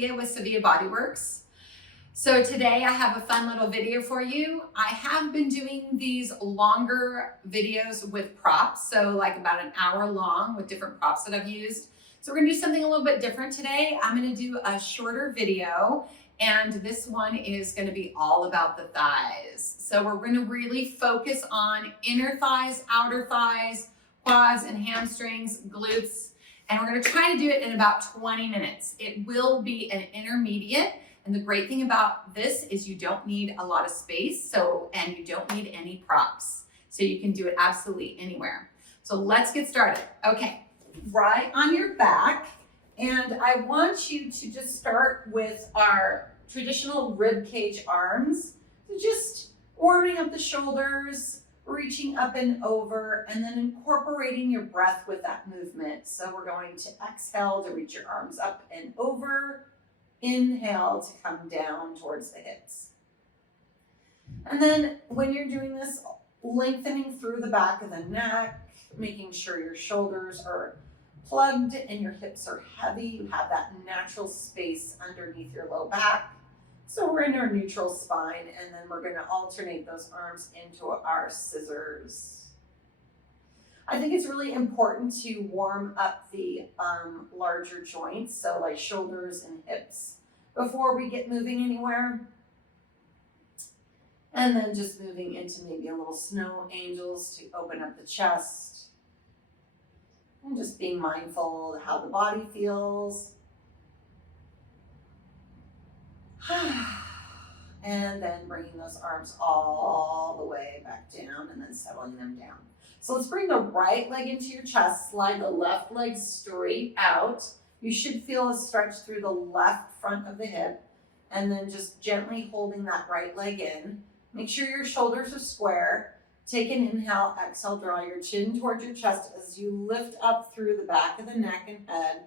Sevilla with Sevilla Bodyworks. So today I have a fun little video for you. I have been doing these longer videos with props, so like about an hour long with different props that I've used. So we're gonna do something a little bit different today. I'm gonna do a shorter video, and this one is gonna be all about the thighs. So we're gonna really focus on inner thighs, outer thighs, quads and hamstrings, glutes, and we're gonna try to do it in about 20 minutes. It will be an intermediate, and the great thing about this is you don't need a lot of space, and you don't need any props. So you can do it absolutely anywhere. So let's get started. Okay, right on your back, and I want you to just start with our traditional rib cage arms. So just warming up the shoulders, reaching up and over, and then incorporating your breath with that movement. So we're going to exhale to reach your arms up and over. Inhale to come down towards the hips. And then when you're doing this, lengthening through the back of the neck, making sure your shoulders are plugged and your hips are heavy. You have that natural space underneath your low back. So we're in our neutral spine, and then we're going to alternate those arms into our scissors. I think it's really important to warm up the larger joints, so like shoulders and hips, before we get moving anywhere. And then just moving into maybe a little snow angels to open up the chest. And just being mindful of how the body feels. And then bringing those arms all the way back down and then settling them down. So let's bring the right leg into your chest, slide the left leg straight out. You should feel a stretch through the left front of the hip, and then just gently holding that right leg in. Make sure your shoulders are square. Take an inhale, exhale, draw your chin towards your chest as you lift up through the back of the neck and head.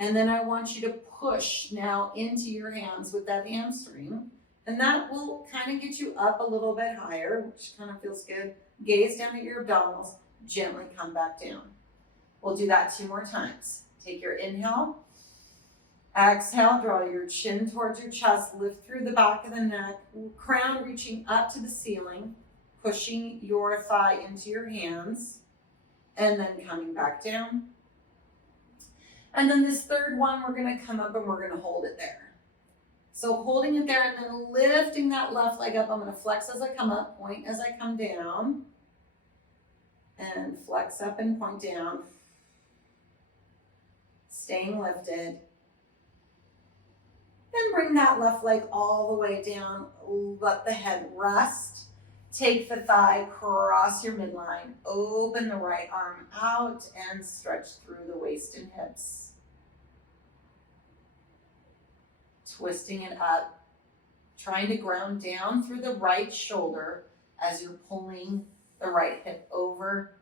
And then I want you to push now into your hands with that hamstring. And that will kind of get you up a little bit higher, which kind of feels good. Gaze down at your abdominals, gently come back down. We'll do that 2 more times. Take your inhale, exhale, draw your chin towards your chest, lift through the back of the neck, crown reaching up to the ceiling, pushing your thigh into your hands, and then coming back down. And then this third one, we're gonna come up and we're gonna hold it there. So holding it there and then lifting that left leg up. I'm gonna flex as I come up, point as I come down, and flex up and point down. Staying lifted. Then bring that left leg all the way down. Let the head rest. Take the thigh, cross your midline, open the right arm out, and stretch through the waist and hips. Twisting it up, trying to ground down through the right shoulder as you're pulling the right hip over.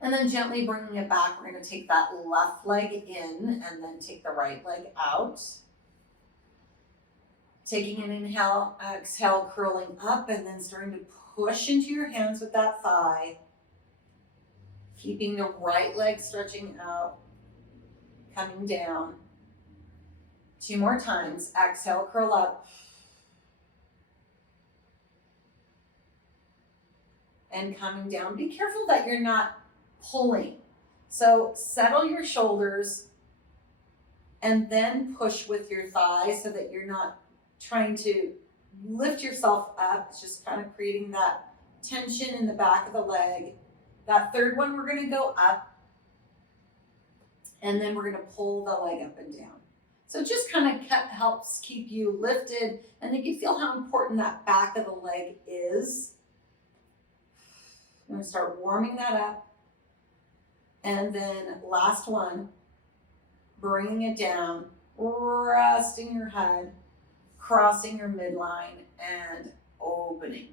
And then gently bringing it back, we're going to take that left leg in and then take the right leg out. Taking an inhale, exhale, curling up, and then starting to push into your hands with that thigh. Keeping the right leg stretching out, coming down. 2 more times. Exhale, curl up. And coming down. Be careful that you're not pulling. So settle your shoulders and then push with your thighs so that you're not trying to lift yourself up. It's just kind of creating that tension in the back of the leg. That third one, we're going to go up, and then we're going to pull the leg up and down. So it just kind of helps keep you lifted, and then you feel how important that back of the leg is. I'm going to start warming that up. And then last one, bringing it down, resting your head, crossing your midline, and opening.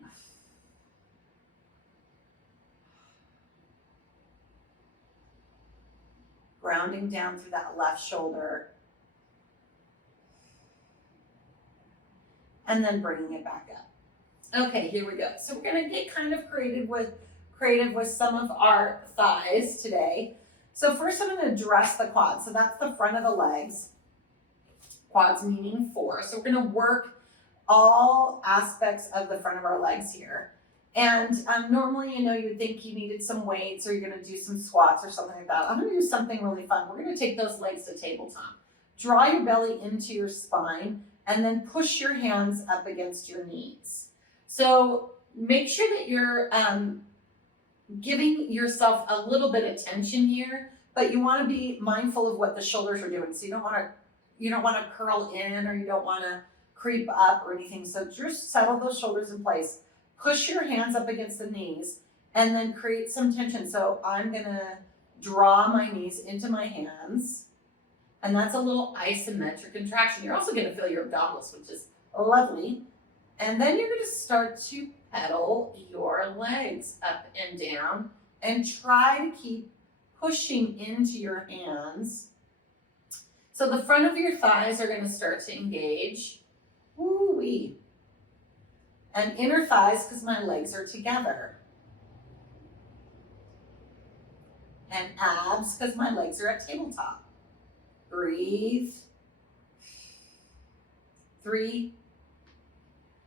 Grounding down through that left shoulder. And then bringing it back up. Okay, here we go. So we're going to get kind of creative with some of our thighs today. So first I'm going to dress the quads. So that's the front of the legs. quads meaning 4. So we're gonna work all aspects of the front of our legs here. And normally, you would think you needed some weights or you're gonna do some squats or something like that. I'm gonna do something really fun. We're gonna take those legs to tabletop. Draw your belly into your spine and then push your hands up against your knees. So make sure that you're giving yourself a little bit of tension here, but you wanna be mindful of what the shoulders are doing. So you don't wanna curl in or you don't wanna creep up or anything. So just settle those shoulders in place. Push your hands up against the knees and then create some tension. So I'm gonna draw my knees into my hands, and that's a little isometric contraction. You're also gonna feel your abdominals, which is lovely. And then you're gonna start to pedal your legs up and down and try to keep pushing into your hands. So the front of your thighs are gonna start to engage. Woo-wee. And inner thighs, because my legs are together. And abs, because my legs are at tabletop. Breathe. 3,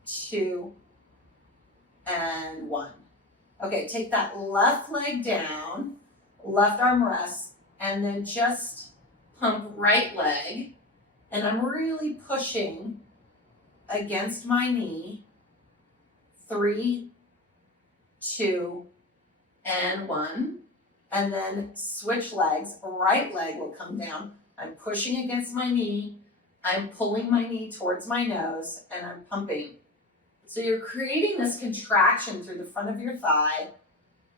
2, and 1. Okay, take that left leg down, left arm rests, and then just pump right leg. And I'm really pushing against my knee. 3, 2, and 1. And then switch legs. Right leg will come down. I'm pushing against my knee. I'm pulling my knee towards my nose, and I'm pumping. So you're creating this contraction through the front of your thigh.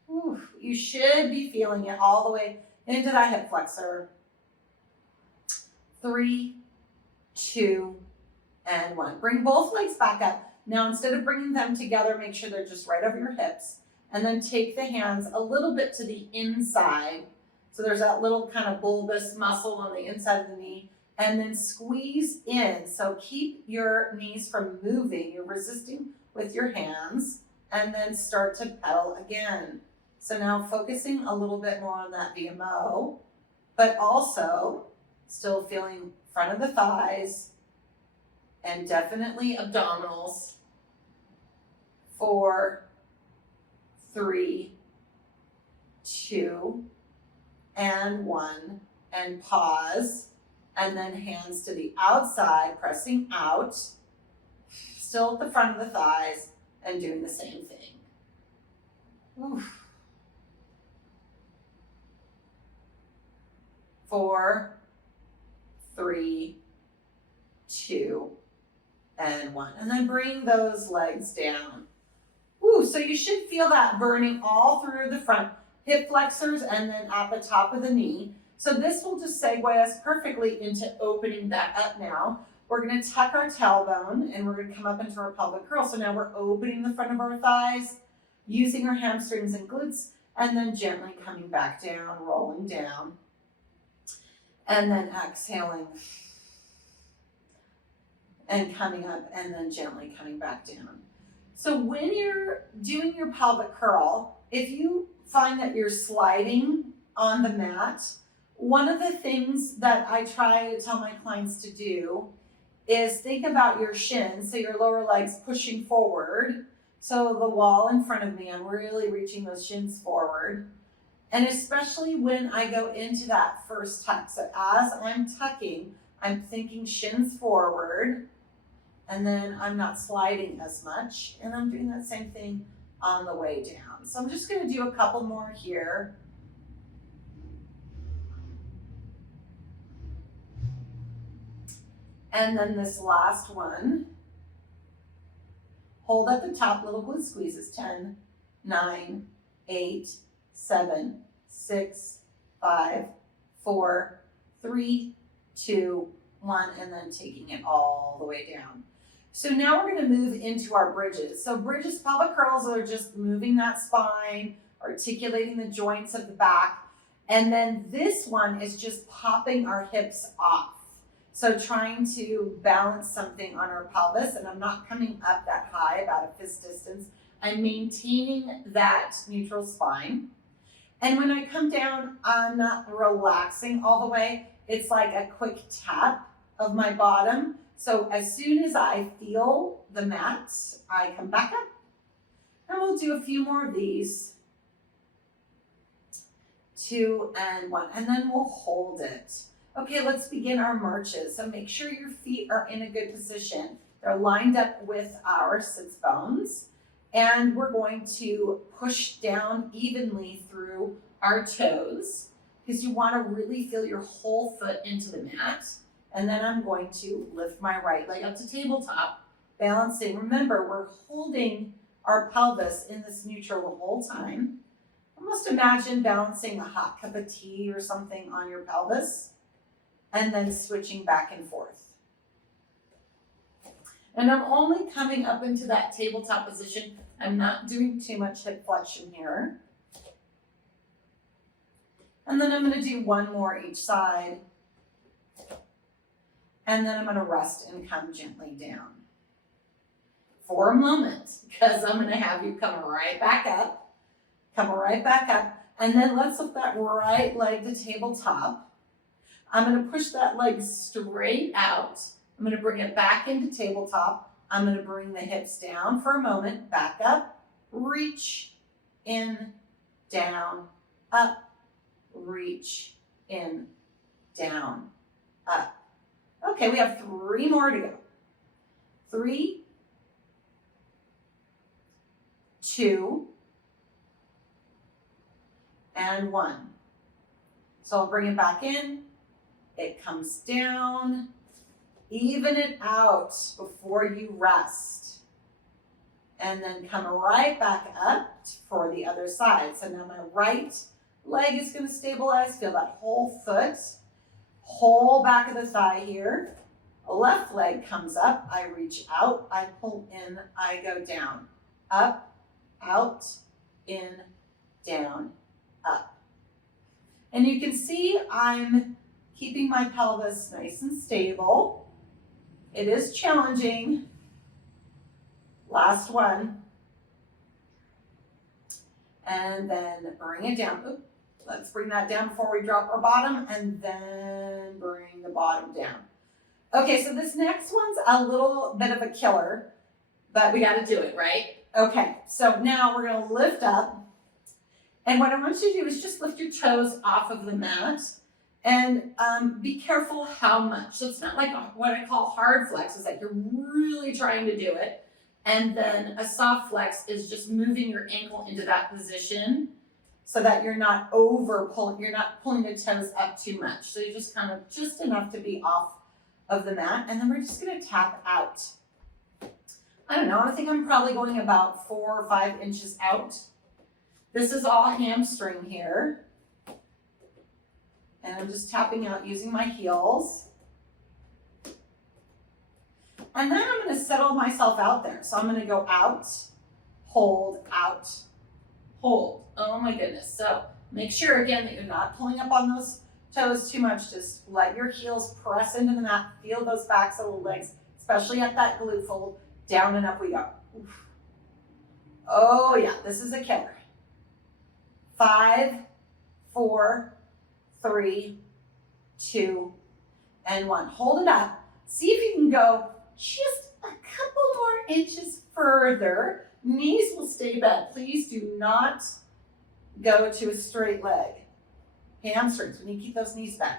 Whew, you should be feeling it all the way into that hip flexor. 3, 2, and 1. Bring both legs back up. Now, instead of bringing them together, make sure they're just right over your hips. And then take the hands a little bit to the inside. So there's that little kind of bulbous muscle on the inside of the knee. And then squeeze in. So keep your knees from moving. You're resisting with your hands. And then start to pedal again. So now focusing a little bit more on that VMO, but also still feeling front of the thighs and definitely abdominals. 4, 3, 2, and 1, and pause, and then hands to the outside, pressing out, still at the front of the thighs, and doing the same thing. Oof. 4, 3, 2, and 1. And then bring those legs down. Ooh, so you should feel that burning all through the front hip flexors and then at the top of the knee. So this will just segue us perfectly into opening that up now. We're gonna tuck our tailbone and we're gonna come up into our pelvic curl. So now we're opening the front of our thighs, using our hamstrings and glutes, and then gently coming back down, rolling down. And then exhaling and coming up and then gently coming back down. So when you're doing your pelvic curl, if you find that you're sliding on the mat, one of the things that I try to tell my clients to do is think about your shins, so your lower legs pushing forward. So the wall in front of me, I'm really reaching those shins forward. And especially when I go into that first tuck. So as I'm tucking, I'm thinking shins forward, and then I'm not sliding as much. And I'm doing that same thing on the way down. So I'm just gonna do a couple more here. And then this last one, hold at the top, little glute squeezes, 10, 9, 8, 7, 6, 5, 4, 3, 2, 1, and then taking it all the way down. So now we're gonna move into our bridges. So bridges, pelvic curls are just moving that spine, articulating the joints of the back. And then this one is just popping our hips off. So trying to balance something on our pelvis, and I'm not coming up that high, about a fist distance. I'm maintaining that neutral spine. And when I come down, I'm not relaxing all the way. It's like a quick tap of my bottom. So as soon as I feel the mat, I come back up. And we'll do a few more of these. 2 and 1, and then we'll hold it. Okay, let's begin our marches. So make sure your feet are in a good position. They're lined up with our sits bones, and we're going to push down evenly through our toes because you want to really feel your whole foot into the mat. And then I'm going to lift my right leg up to tabletop, balancing. Remember, we're holding our pelvis in this neutral the whole time. Almost imagine balancing a hot cup of tea or something on your pelvis and then switching back and forth. And I'm only coming up into that tabletop position. I'm not doing too much hip flexion here. And then I'm going to do one more each side. And then I'm going to rest and come gently down for a moment, because I'm going to have you come right back up. Come right back up, and then let's lift that right leg to tabletop. I'm going to push that leg straight out. I'm going to bring it back into tabletop. I'm going to bring the hips down for a moment, back up, reach, in, down, up, reach, in, down, up. Okay, we have 3 more to go. 3, 2, and 1. So I'll bring it back in. It comes down. Even it out before you rest. And then come right back up for the other side. So now my right leg is going to stabilize. Feel that whole foot. Whole back of the thigh here. Left leg comes up. I reach out. I pull in. I go down. Up, out, in, down, up. And you can see I'm keeping my pelvis nice and stable. It is challenging. Last one. And then bring it down. Oops. Let's bring that down before we drop our bottom, and then bring the bottom down. Okay, so this next one's a little bit of a killer, but we got to do it, right? Okay, so now we're going to lift up. And what I want you to do is just lift your toes off of the mat, and be careful how much. So it's not like what I call hard flex. It's like you're really trying to do it. And then a soft flex is just moving your ankle into that position so that you're not you're not pulling the toes up too much. So you're just kind of just enough to be off of the mat. And then we're just going to tap out. I don't know, I think I'm probably going about 4 or 5 inches out. This is all hamstring here. And I'm just tapping out using my heels. And then I'm going to settle myself out there. So I'm going to go out, hold, out, hold. Oh my goodness. So make sure again that you're not pulling up on those toes too much. Just let your heels press into the mat. Feel those backs of the legs, especially at that glute fold. Down and up we go. Oof. Oh yeah, this is a killer. 5, 4, 3, 2, and 1. Hold it up. See if you can go just a couple more inches further. Knees will stay bent. Please do not go to a straight leg. Hamstrings, we need to keep those knees bent.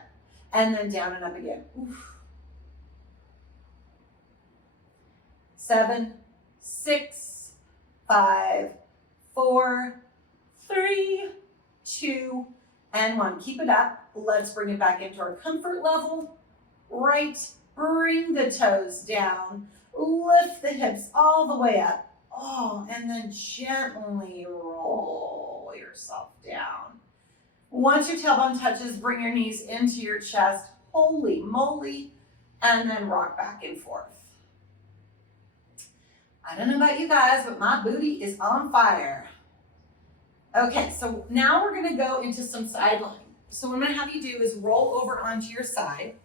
And then down and up again. Oof. 7, 6, 5, 4, 3, 2, and 1. Keep it up. Let's bring it back into our comfort level. Right. Bring the toes down. Lift the hips all the way up. Oh, and then gently roll yourself down. Once your tailbone touches, bring your knees into your chest. Holy moly. And then rock back and forth. I don't know about you guys, but my booty is on fire. Okay, so now we're going to go into some side lying. So what I'm going to have you do is roll over onto your side.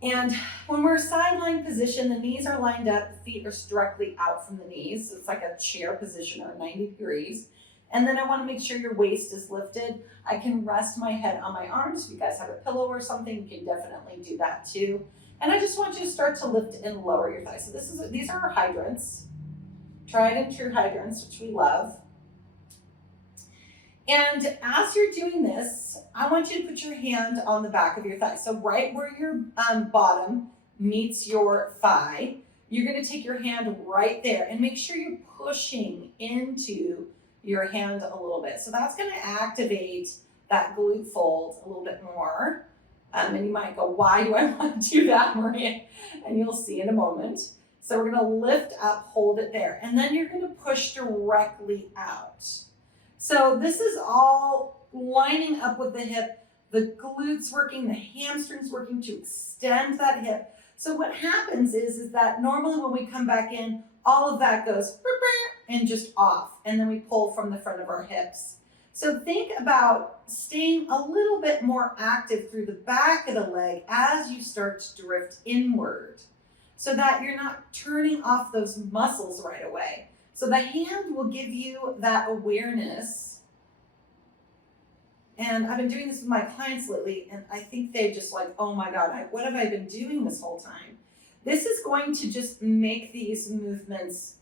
And when we're side lying position, the knees are lined up, the feet are directly out from the knees. So it's like a chair position or 90 degrees. And then I want to make sure your waist is lifted. I can rest my head on my arms. If you guys have a pillow or something, you can definitely do that too. And I just want you to start to lift and lower your thighs. So these are our hydrants, tried and true hydrants, which we love. And as you're doing this, I want you to put your hand on the back of your thigh. So right where your bottom meets your thigh, you're going to take your hand right there and make sure you're pushing into your hand a little bit. So that's going to activate that glute fold a little bit more. And you might go, why do I want to do that, Maria? And you'll see in a moment. So we're going to lift up, hold it there. And then you're going to push directly out. So this is all lining up with the hip, the glutes working, the hamstrings working to extend that hip. So what happens is that normally when we come back in, all of that goes and just off, and then we pull from the front of our hips. So think about staying a little bit more active through the back of the leg as you start to drift inward, so that you're not turning off those muscles right away. So the hand will give you that awareness. And I've been doing this with my clients lately, and I think they're just like, oh my God, what have I been doing this whole time? This is going to just make these movements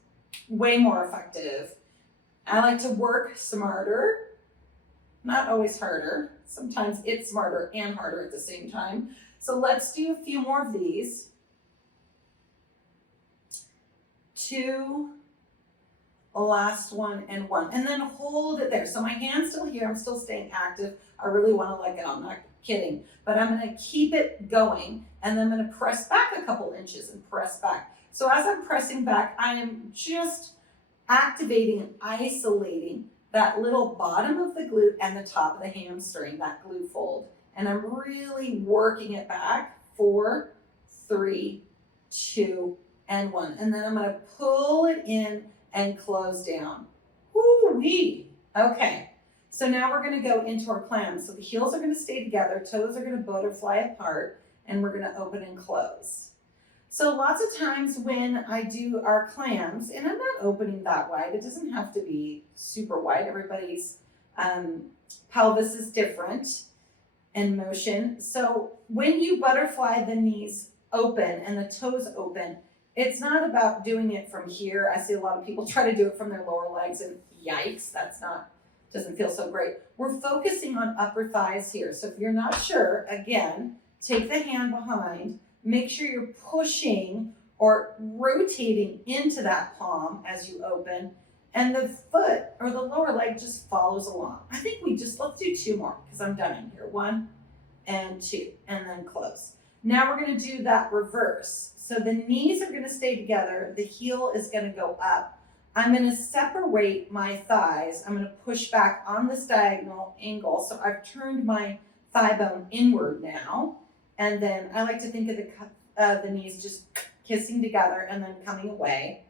way more effective. I like to work smarter, not always harder. Sometimes it's smarter and harder at the same time. So let's do a few more of these. 2, last one, and 1. And then hold it there. So my hand's still here. I'm still staying active. I really want to let go. I'm not kidding. But I'm going to keep it going. And then I'm going to press back a couple inches and press back. So as I'm pressing back, I am just activating and isolating that little bottom of the glute and the top of the hamstring, that glute fold. And I'm really working it back. 4, 3, 2, and 1. And then I'm going to pull it in and close down. Woo-wee. Okay. So now we're going to go into our clams. So the heels are going to stay together, toes are going to butterfly apart, and we're going to open and close. So lots of times when I do our clams, and I'm not opening that wide, it doesn't have to be super wide. Everybody's pelvis is different in motion. So when you butterfly the knees open and the toes open, it's not about doing it from here. I see a lot of people try to do it from their lower legs, and yikes, doesn't feel so great. We're focusing on upper thighs here. So if you're not sure, again, take the hand behind, make sure you're pushing or rotating into that palm as you open, and the foot or the lower leg just follows along. I think let's do 2 more because I'm done here. 1 and 2, and then close. Now we're going to do that reverse. So the knees are going to stay together. The heel is going to go up. I'm going to separate my thighs. I'm going to push back on this diagonal angle. So I've turned my thigh bone inward now. And then I like to think of the knees just kissing together and then coming away.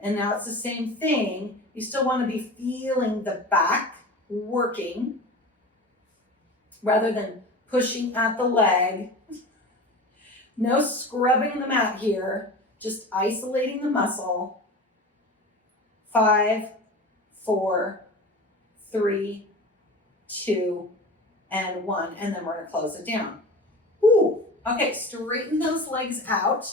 And now it's the same thing. You still want to be feeling the back working rather than pushing at the leg. No scrubbing the mat here, just isolating the muscle. 5, 4, 3, 2, and 1, and then we're going to close it down. Woo. Okay, straighten those legs out.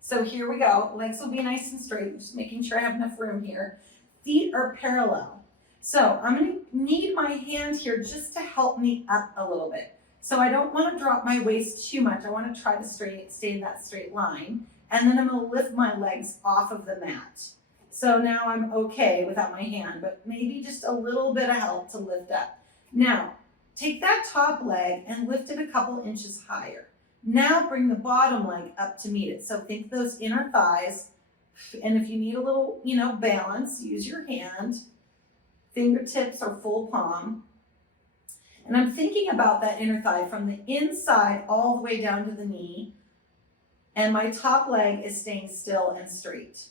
So here we go. Legs will be nice and straight, just making sure I have enough room here. Feet are parallel. So I'm going to need my hand here just to help me up a little bit. So I don't want to drop my waist too much. I want to try to stay in that straight line. And then I'm going to lift my legs off of the mat. So now I'm okay without my hand, but maybe just a little bit of help to lift up. Now, take that top leg and lift it a couple inches higher. Now bring the bottom leg up to meet it. So think those inner thighs. And if you need a little, balance, use your hand. Fingertips or full palm. And I'm thinking about that inner thigh from the inside all the way down to the knee. And my top leg is staying still and straight.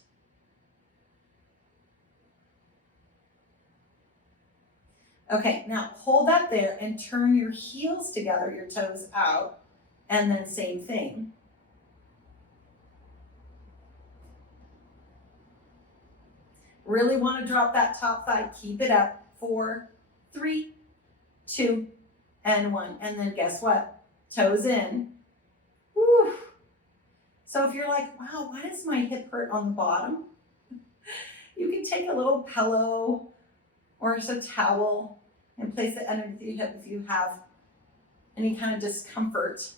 Okay, now hold that there and turn your heels together, your toes out, and then same thing. Really want to drop that top thigh. Keep it up. 4, 3, 2, and 1. And then guess what? Toes in. Woo. So if you're like, wow, why does my hip hurt on the bottom? You can take a little pillow or just a towel and place it underneath your hip if you have any kind of discomfort.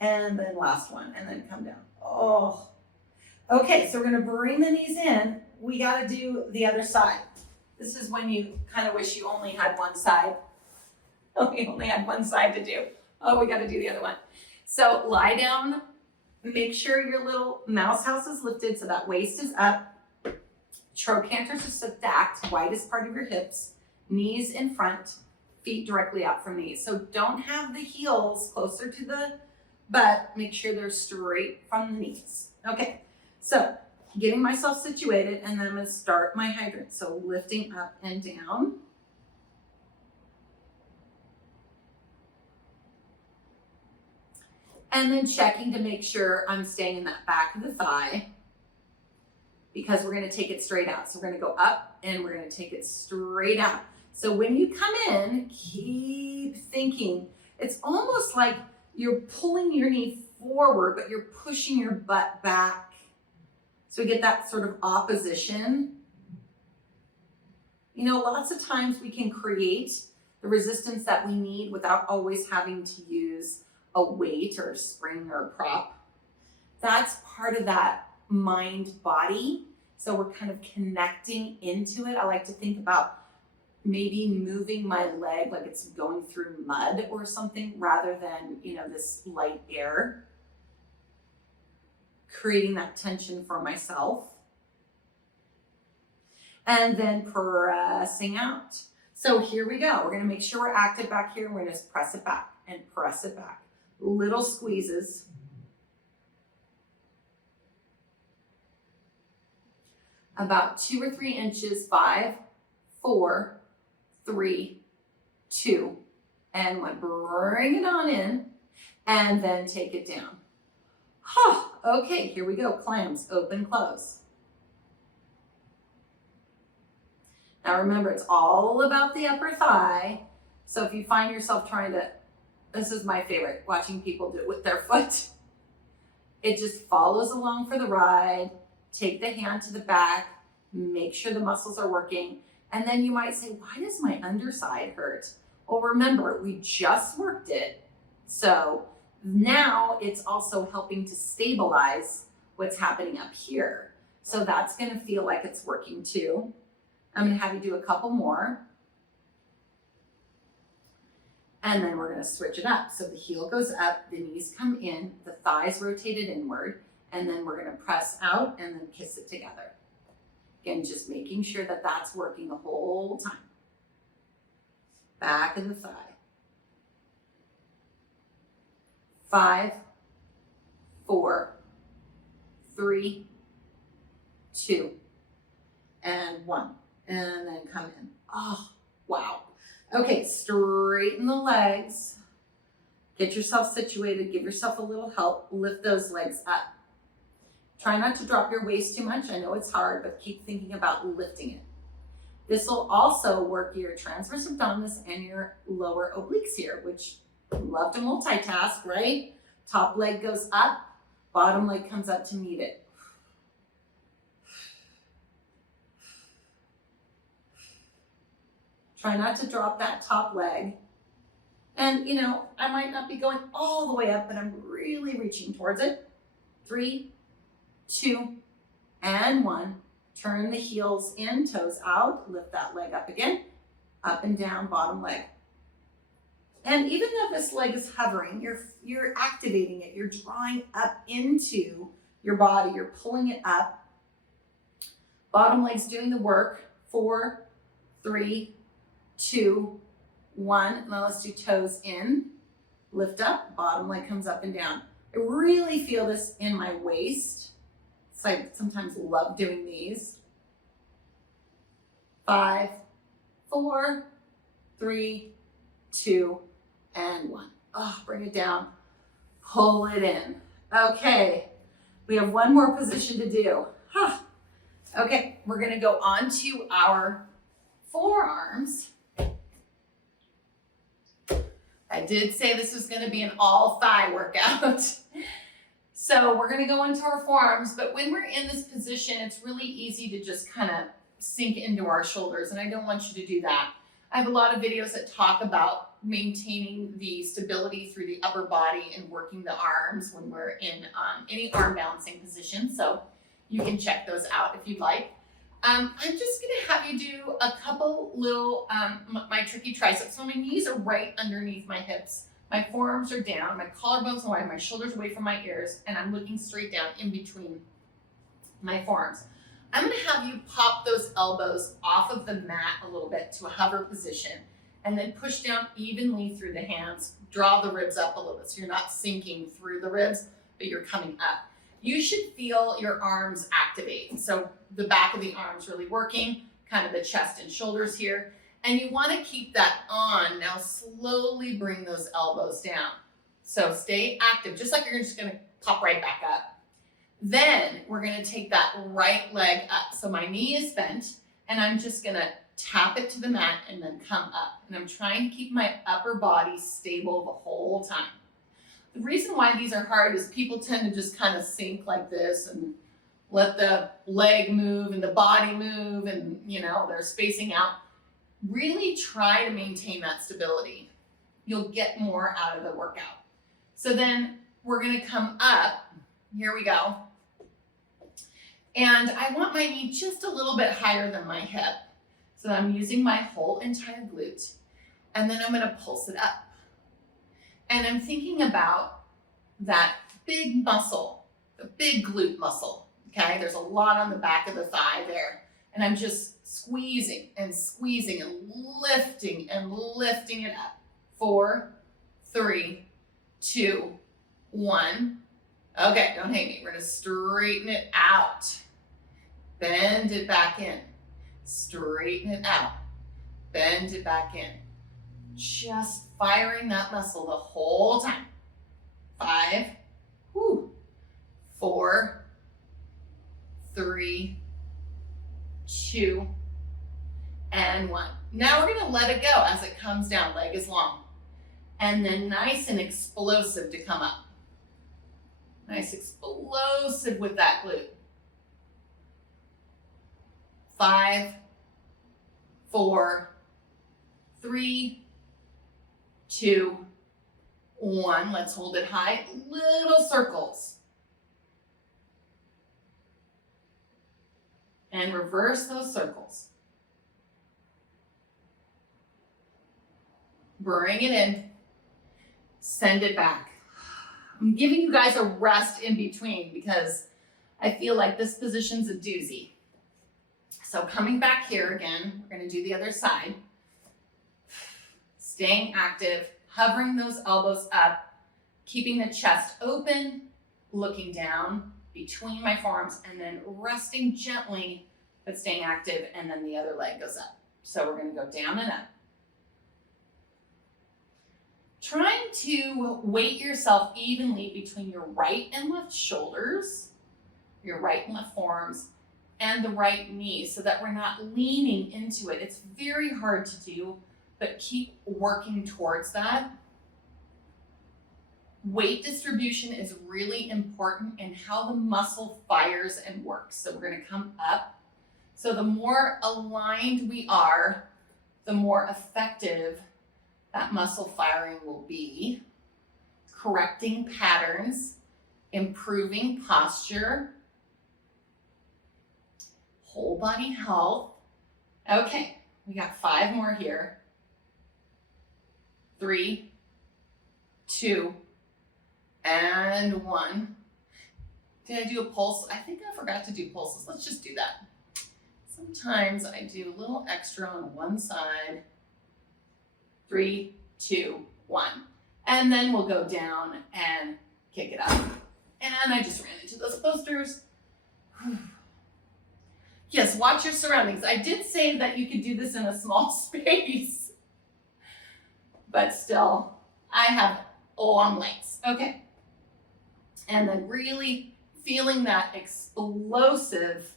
And then last one, and then come down. Oh, okay, so we're gonna bring the knees in. We gotta do the other side. This is when you kind of wish you only had one side. Oh, we only had one side to do. Oh, we gotta do the other one. So lie down, make sure your little mouse house is lifted so that waist is up. Trochanters are stacked, widest part of your hips, knees in front, feet directly out from knees. So don't have the heels closer to the butt, make sure they're straight from the knees. Okay, so getting myself situated, and then I'm gonna start my hydrant. So lifting up and down. And then checking to make sure I'm staying in that back of the thigh, because we're gonna take it straight out. So we're gonna go up and we're gonna take it straight out. So when you come in, keep thinking. It's almost like you're pulling your knee forward, but you're pushing your butt back. So we get that sort of opposition. You know, lots of times we can create the resistance that we need without always having to use a weight or a spring or a prop. That's part of that mind body. So we're kind of connecting into it. I like to think about maybe moving my leg like it's going through mud or something, rather than, you know, this light air. Creating that tension for myself. And then pressing out. So here we go. We're gonna make sure we're active back here. We're gonna just press it back and press it back. Little squeezes. About 2 or 3 inches, 5, 4, 3, 2, and 1. Bring it on in, and then take it down. Okay, here we go. Clams, open, close. Now remember, it's all about the upper thigh. So if you find yourself trying to, this is my favorite, watching people do it with their foot. It just follows along for the ride. Take the hand to the back, make sure the muscles are working. And then you might say, why does my underside hurt? Well, remember, we just worked it. So now it's also helping to stabilize what's happening up here. So that's gonna feel like it's working too. I'm gonna have you do a couple more. And then we're gonna switch it up. So the heel goes up, the knees come in, the thighs rotated inward, and then we're gonna press out and then kiss it together. Again, just making sure that that's working the whole time. Back of the thigh. 5, 4, 3, 2, and 1. And then come in. Oh, wow. Okay, straighten the legs. Get yourself situated. Give yourself a little help. Lift those legs up. Try not to drop your waist too much. I know it's hard, but keep thinking about lifting it. This will also work your transverse abdominis and your lower obliques here, which love to multitask, right? Top leg goes up, bottom leg comes up to meet it. Try not to drop that top leg. And you know, I might not be going all the way up, but I'm really reaching towards it. 3, 2, and 1. Turn the heels in, toes out, lift that leg up again, up and down, bottom leg. And even though this leg is hovering, you're activating it, you're drawing up into your body, you're pulling it up. Bottom leg's doing the work. 4, 3, 2, 1. Now let's do toes in, lift up, bottom leg comes up and down. I really feel this in my waist. So I sometimes love doing these. 5, 4, 3, 2, and 1. Oh, bring it down, pull it in. Okay, we have one more position to do. Okay, we're gonna go on to our forearms. I did say this was gonna be an all thigh workout. So we're gonna go into our forearms, but when we're in this position, it's really easy to just kind of sink into our shoulders, and I don't want you to do that. I have a lot of videos that talk about maintaining the stability through the upper body and working the arms when we're in any arm balancing position. So you can check those out if you'd like. I'm just gonna have you do a couple little, my tricky triceps. So my knees are right underneath my hips. My forearms are down, my collarbones wide, my shoulders away from my ears, and I'm looking straight down in between my forearms. I'm gonna have you pop those elbows off of the mat a little bit to a hover position, and then push down evenly through the hands. Draw the ribs up a little bit so you're not sinking through the ribs, but you're coming up. You should feel your arms activate. So the back of the arms really working, kind of the chest and shoulders here. And you want to keep that on. Now slowly bring those elbows down. So stay active, just like you're just going to pop right back up. Then we're going to take that right leg up. So my knee is bent, and I'm just going to tap it to the mat and then come up. And I'm trying to keep my upper body stable the whole time. The reason why these are hard is people tend to just kind of sink like this and let the leg move and the body move, and they're spacing out. Really try to maintain that stability. You'll get more out of the workout. So then we're gonna come up, here we go. And I want my knee just a little bit higher than my hip. So I'm using my whole entire glute, and then I'm gonna pulse it up. And I'm thinking about that big muscle, the big glute muscle, okay? There's a lot on the back of the thigh there. And I'm just squeezing and squeezing and lifting it up. 4, 3, 2, 1. Okay, don't hate me. We're gonna straighten it out. Bend it back in. Straighten it out. Bend it back in. Just firing that muscle the whole time. 5, 4, 3, 2, and 1. Now we're gonna let it go as it comes down, leg is long. And then nice and explosive to come up. Nice explosive with that glute. 5, 4, 3, 2, 1. Let's hold it high. Little circles. And reverse those circles. Bring it in. Send it back. I'm giving you guys a rest in between because I feel like this position's a doozy. So coming back here again, we're going to do the other side. Staying active, hovering those elbows up, keeping the chest open, looking down between my forearms, and then resting gently, but staying active, and then the other leg goes up. So we're going to go down and up. Trying to weight yourself evenly between your right and left shoulders, your right and left forearms, and the right knee so that we're not leaning into it. It's very hard to do, but keep working towards that. Weight distribution is really important in how the muscle fires and works. So we're going to come up. So the more aligned we are, the more effective that muscle firing will be. Correcting patterns, improving posture, whole body health. Okay, we got 5 more here. 3, 2, and 1. Did I do a pulse? I think I forgot to do pulses. Let's just do that. Sometimes I do a little extra on one side. 3, 2, 1. And then we'll go down and kick it up. And I just ran into those posters. Yes, watch your surroundings. I did say that you could do this in a small space, but still, I have long legs. Okay. And then really feeling that explosive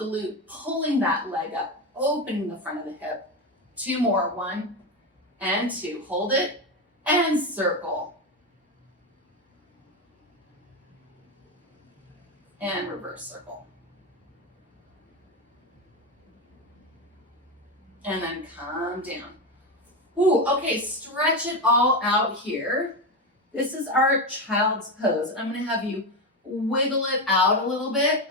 glute, pulling that leg up, opening the front of the hip. 2 more, 1 and 2. Hold it and circle. And reverse circle. And then come down. Ooh, okay, stretch it all out here. This is our child's pose. I'm gonna have you wiggle it out a little bit.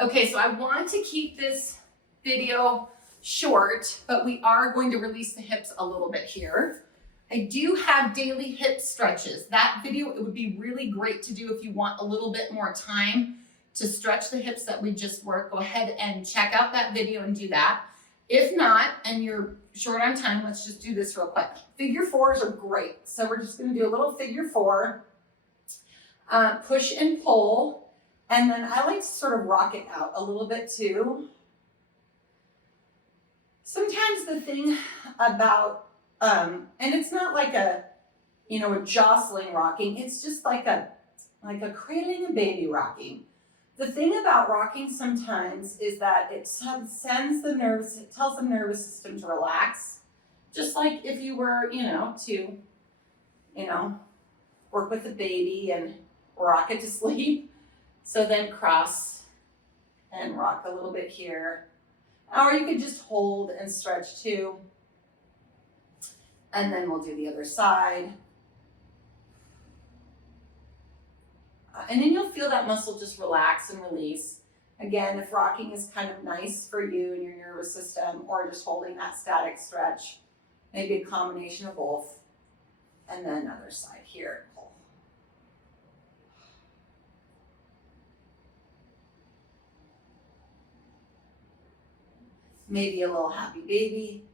Okay, so I want to keep this video short, but we are going to release the hips a little bit here. I do have daily hip stretches. That video, it would be really great to do if you want a little bit more time to stretch the hips that we just worked. Go ahead and check out that video and do that. If not, and you're short on time, let's just do this real quick. Figure 4s are great. So we're just gonna do a little figure 4, push and pull. And then I like to sort of rock it out a little bit too. Sometimes the thing about, and it's not like a, a jostling rocking, it's just like a cradling a baby rocking. The thing about rocking sometimes is that it tells the nervous system to relax. Just like if you were, to, work with a baby and rock it to sleep. So then cross and rock a little bit here. Or you could just hold and stretch too. And then we'll do the other side. And then you'll feel that muscle just relax and release. Again, if rocking is kind of nice for you and your nervous system, or just holding that static stretch, maybe a combination of both. And then other side here. Pull. Maybe a little happy baby.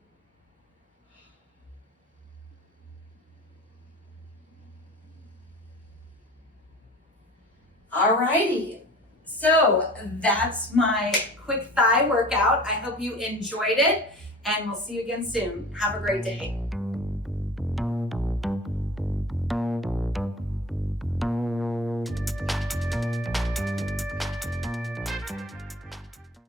Alrighty, so that's my quick thigh workout. I hope you enjoyed it, and we'll see you again soon. Have a great day.